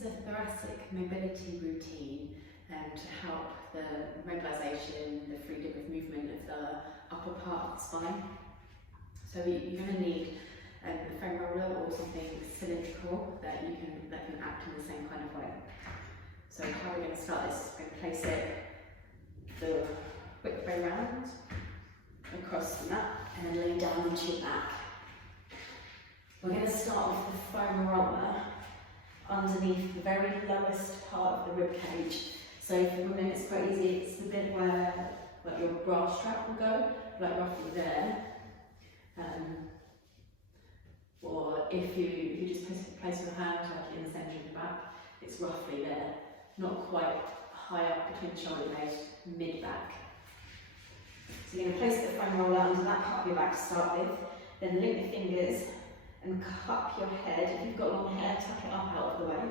is a thoracic mobility routine to help the mobilisation, the freedom of movement of the upper part of the spine. So you're going to need a foam roller or something cylindrical that can act in the same kind of way. So how we're going to start is we're going to place it the quick way round across the mat and then lay down onto your back. We're going to start with the foam roller underneath the very lowest part of the rib cage. So for women it's quite easy, it's the bit where like your bra strap will go, like roughly there. Or if you just place your hand like in the centre of the back, it's roughly there, not quite high up between the shoulder blades, mid-back. So you're going to place the foam roller under that part of your back to start with, then link the fingers and cup your head. If you've got long hair, tuck it up out of the way.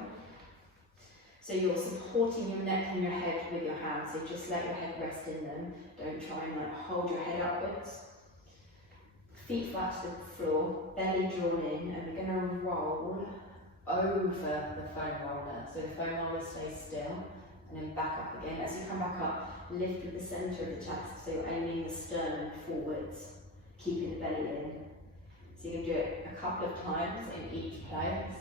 So you're supporting your neck and your head with your hands, so just let your head rest in them. Don't try and like hold your head upwards. Feet flat to the floor, belly drawn in, and we're going to roll over the foam roller. So the foam roller stays still, and then back up again. As you come back up, lift with the centre of the chest, so you're aiming the sternum forwards, keeping the belly in. So you can do it a couple of times in each place.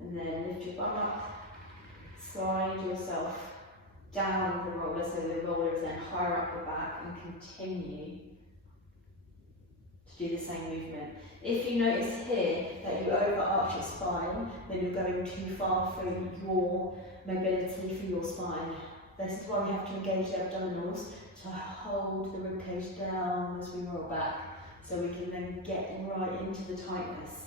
And then lift your bum up, slide yourself down the roller so the roller is then higher up the back, and continue to do the same movement. If you notice here that you overarch your spine, then you're going too far for your mobility for your spine. This is why we have to engage the abdominals to hold the ribcage down as we roll back, so we can then get right into the tightness.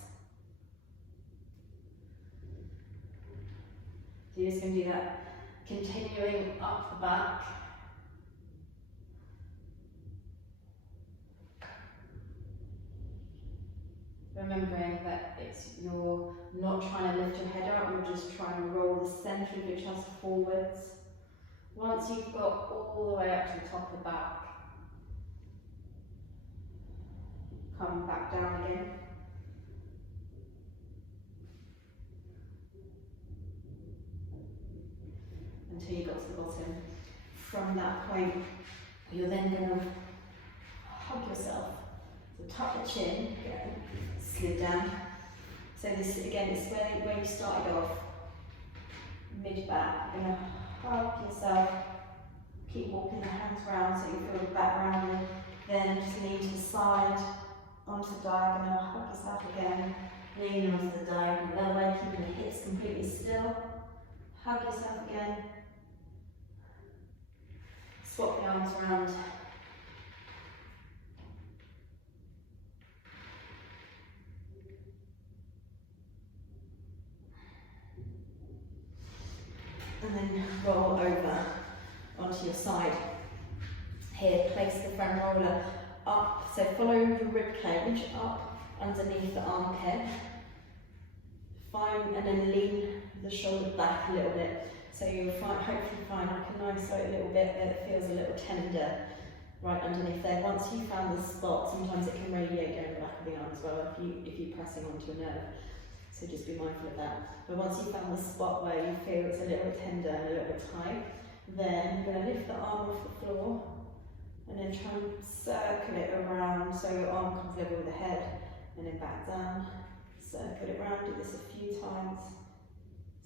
So you're just going to do that, continuing up the back. Remembering that you're not trying to lift your head up, you're just trying to roll the centre of your chest forwards. Once you've got all the way up to the top of the back, come back down again. Until you got to the bottom. From that point, you're then going to hug yourself. So tuck the chin, again, slid down. So this again is where you started off, mid-back. You're going to hug yourself, keep walking the hands round so you feel the back rounded. Then just lean to the side, onto the diagonal, hug yourself again, lean onto the diagonal, that way keeping the hips completely still. Hug yourself again. Swap the arms around. And then roll over onto your side. Here, place the foam roller up. So follow your rib cage up underneath the armpit. And then lean the shoulder back a little bit. So you'll hopefully find like a nice little bit that feels a little tender right underneath there. Once you've found the spot, sometimes it can radiate down the back of the arm as well if you're pressing onto a nerve. So just be mindful of that. But once you've found the spot where you feel it's a little bit tender and a little bit tight, then you're going to lift the arm off the floor and then try and circle it around so your arm comes level with the head, and then back down. Circle it around, do this a few times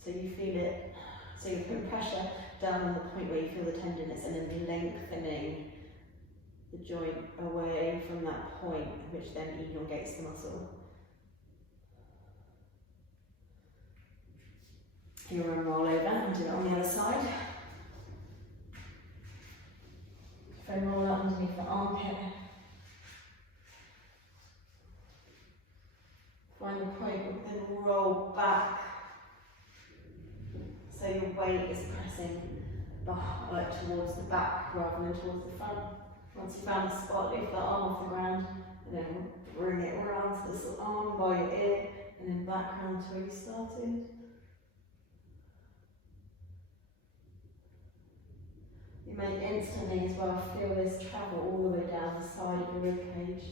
so you feel it. So you're putting pressure down on the point where you feel the tenderness, and then lengthening the joint away from that point, which then elongates the muscle. You're going to roll over and do it on the other side. Then roll up underneath the armpit. Find the point, then roll back. So your weight is pressing towards the back rather than towards the front. Once you found a spot, lift the arm off the ground and then bring it around to this arm by your ear and then back round to where you started. You may instantly as well feel this travel all the way down the side of your rib cage.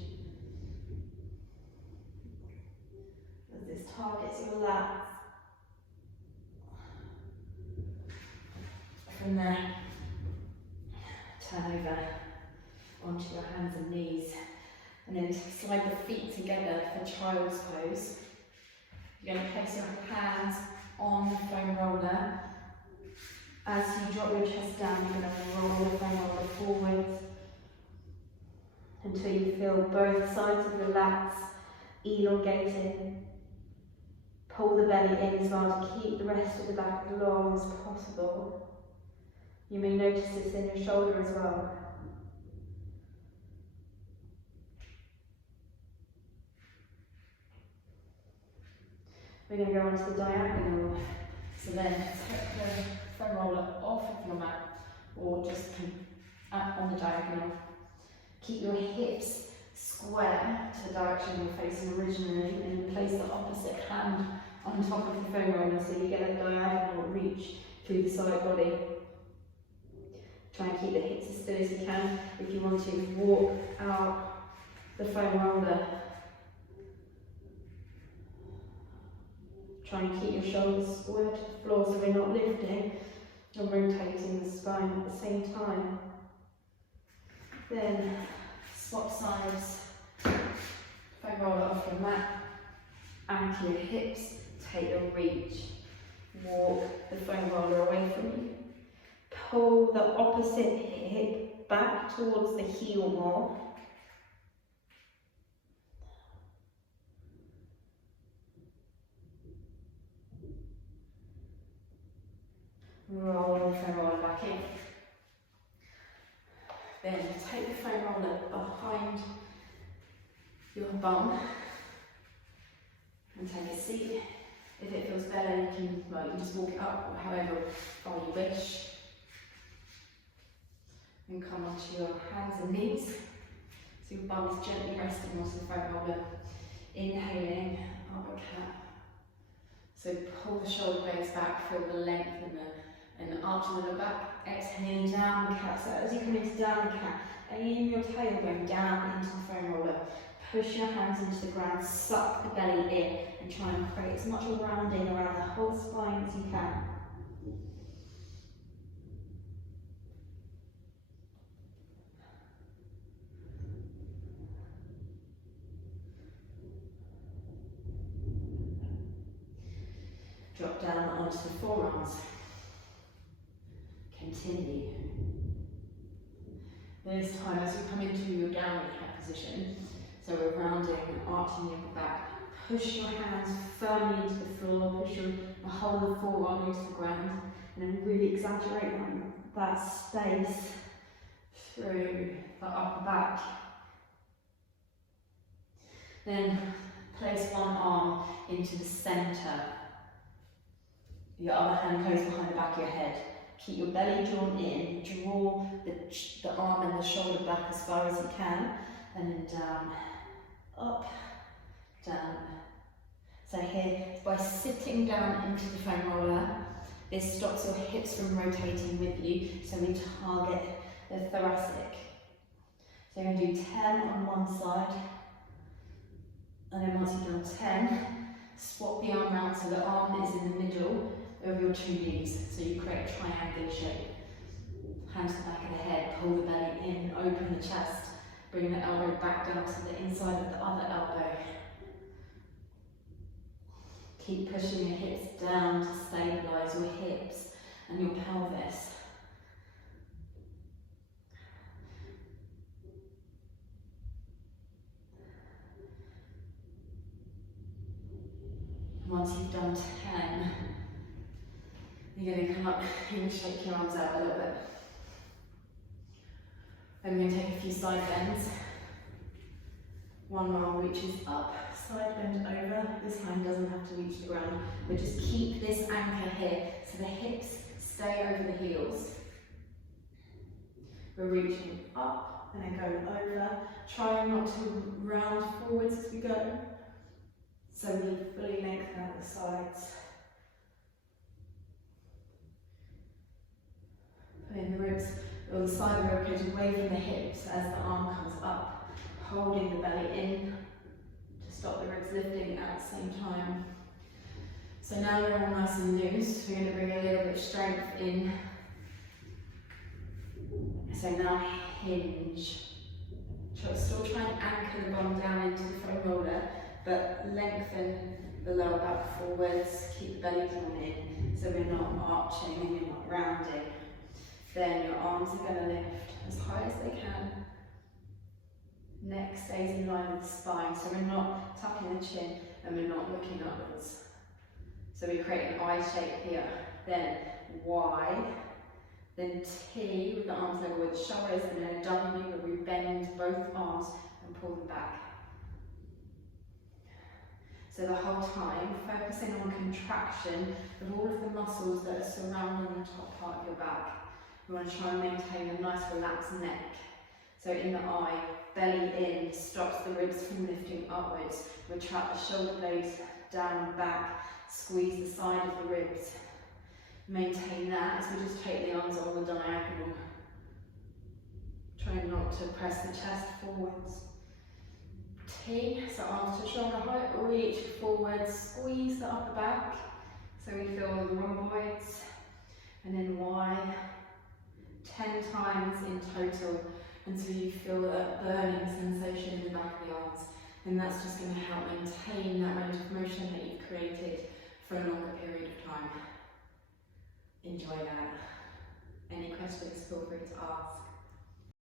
targets your lats. From there, turn over onto your hands and knees, and then slide the feet together for child's pose. You're going to place your hands on the foam roller. As you drop your chest down, you're going to roll the foam roller forwards until you feel both sides of the lats elongating. Pull the belly in as well to keep the rest of the back as long as possible. You may notice this in your shoulder as well. We're going to go onto the diagonal. So then take the foam roller off of your mat or just up on the diagonal. Keep your hips square to the direction you're facing originally, and place the opposite hand on top of the foam roller so you get a diagonal reach through the side body. Try and keep the hips as still as you can. If you want to walk out the foam roller, try and keep your shoulders square to the floor so they're not lifting and rotating the spine at the same time. Then swap sides, foam roller off your mat, anchor your hips, take your reach, walk the foam roller away from you. Pull the opposite hip back towards the heel more. Roll the foam roller back in. Then take the foam roller behind your bum and take a seat. If it feels better, you can just walk it up or however far you wish. And come onto your hands and knees. So your bum is gently resting onto the foam roller. Inhaling, uppercut. So pull the shoulder blades back, feel the length and the arch of the back. Exhaling down the cat. So as you come into down the cat, aim your tailbone down into the foam roller. Push your hands into the ground, suck the belly in, and try and create as much rounding around the whole spine as you can. Drop down onto the forearms. Continue. This time, as you come into your downward cat position, so we're rounding and arching your back, push your hands firmly into the floor, push the whole of the forearm into the ground, and then really exaggerate that space through the upper back. Then place one arm into the centre. Your other hand goes behind the back of your head. Keep your belly drawn in, draw the arm and the shoulder back as far as you can, and then down, up, down. So here, by sitting down into the foam roller, this stops your hips from rotating with you, so we target the thoracic. So you're going to do 10 on one side, and then once you've done 10, swap the arm round so the arm is in the middle of your two knees, so you create a triangular shape. Hand to the back of the head, pull the belly in, open the chest, bring the elbow back down to the inside of the other elbow. Keep pushing your hips down to stabilise your hips and your pelvis. Once you've done 10, you're going to come up, you're going to shake your arms out a little bit. Then we're going to take a few side bends. One arm reaches up, side bend over. This hand doesn't have to reach the ground, but just keep this anchor here so the hips stay over the heels. We're reaching up and then going over. Trying not to round forwards as we go. So we fully lengthen out the sides. Pulling the ribs or the side of the ribcage away from the hips as the arm comes up, holding the belly in to stop the ribs lifting at the same time. So now we're all nice and loose, we're going to bring a little bit of strength in. So now hinge. Still try and anchor the bum down into the foam roller, but lengthen the lower back forwards, keep the belly drawn in, so we're not arching and you're not rounding. Then your arms are going to lift as high as they can. Neck stays in line with the spine, so we're not tucking the chin and we're not looking upwards. So we create an I shape here, then Y, then T with the arms level with the shoulders, and then a W where we bend both arms and pull them back. So the whole time, focusing on contraction of all of the muscles that are surrounding the top part of your back. We want to try and maintain a nice relaxed neck. So in the I, belly in, stops the ribs from lifting upwards. Retract the shoulder blades down and back, squeeze the side of the ribs. Maintain that as we just take the arms on the diagonal. Try not to press the chest forwards. T, so arms to shoulder height, reach forwards, squeeze the upper back, so we feel the rhomboids, and then Y, 10 times in total, until you feel that burning sensation in the back of the arms, and that's just going to help